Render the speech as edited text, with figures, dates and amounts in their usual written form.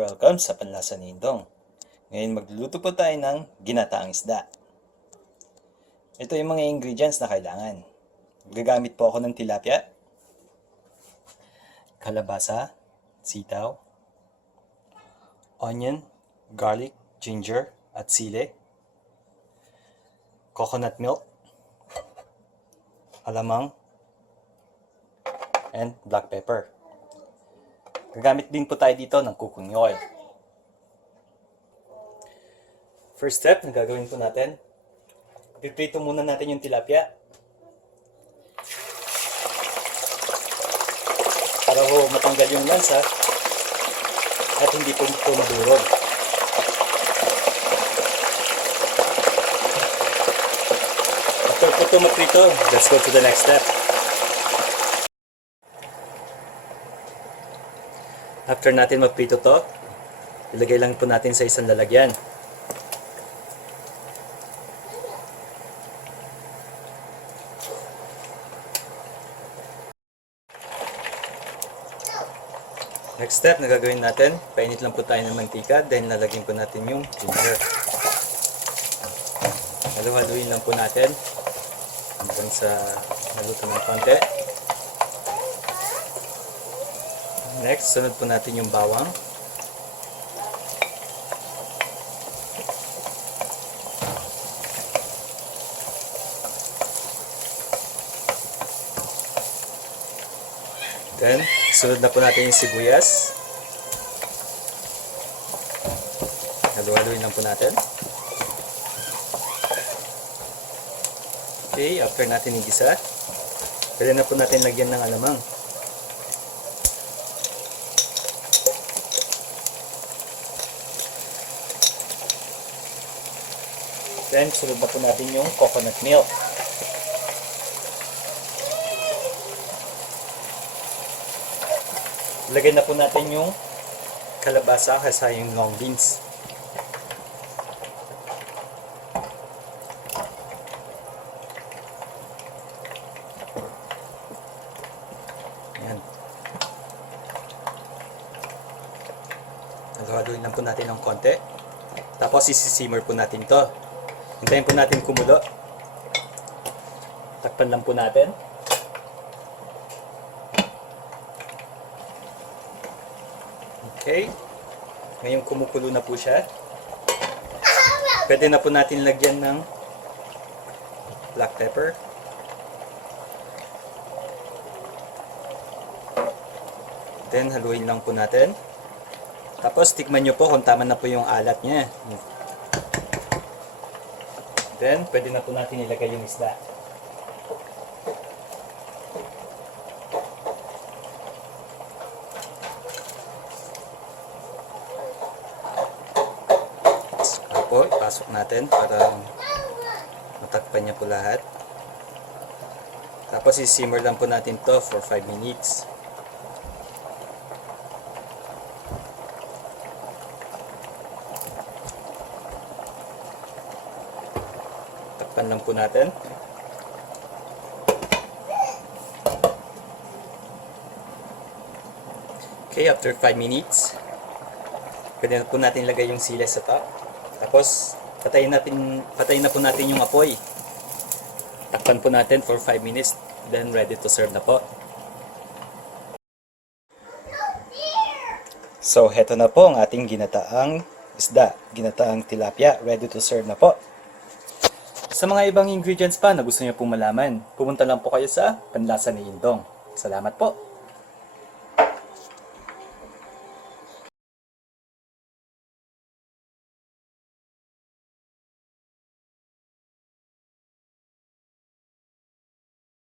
Welcome sa Panlasa ni Indong. Ngayon magluluto po tayo ng ginataang isda. Ito yung mga ingredients na kailangan. Gagamit po ako ng tilapia, kalabasa, sitaw, onion, garlic, ginger, at sili, coconut milk, alamang, and black pepper. Gagamit din po tayo dito ng cooking oil. First step na gagawin po natin, piprito muna natin yung tilapia. Para ho matanggal yung lansa at hindi po madurog. After po ito maprito, let's go to the next step. After natin magprito to, ilagay lang po natin sa isang lalagyan. Next step na gagawin natin, painit lang po tayo ng mantika dahil nalagyan po natin yung ginger. Halu-haluin lang po natin hanggang sa naluto ng konti. Next, sunod po natin yung bawang. Then, sunod na po natin yung sibuyas. Halu-haluin lang po natin. Okay, after natin igisa, pwede na po natin lagyan ng alamang. Then, sunod na po natin yung coconut milk. Lagyan na po natin yung kalabasa kasi yung long beans. Ayan. Haluin lang po natin ng konti. Tapos isi-simmer po natin to. Hintayin po natin kumulo. Takpan lang po natin. Okay. Ngayon kumukulo na po siya. Pwede na po natin lagyan ng black pepper. Then haluin lang po natin. Tapos tikman nyo po kung tama na po yung alat niya. Then, pwede na po natin ilagay yung isda. Saka po, ipasok natin para matakpan niya po lahat. Tapos, isimmer lang po natin to for 5 minutes. Takpan lang po natin. Okay, after 5 minutes, pwede na po natin lagay yung sili sa top. Tapos, patayin na po natin yung apoy. Takpan po natin for 5 minutes, then ready to serve na po. So, heto na po ang ating ginataang isda, ginataang tilapia, ready to serve na po. Sa mga ibang ingredients pa na gusto niyo pong malaman, pumunta lang po kayo sa Panlasa ni Indong. Salamat po!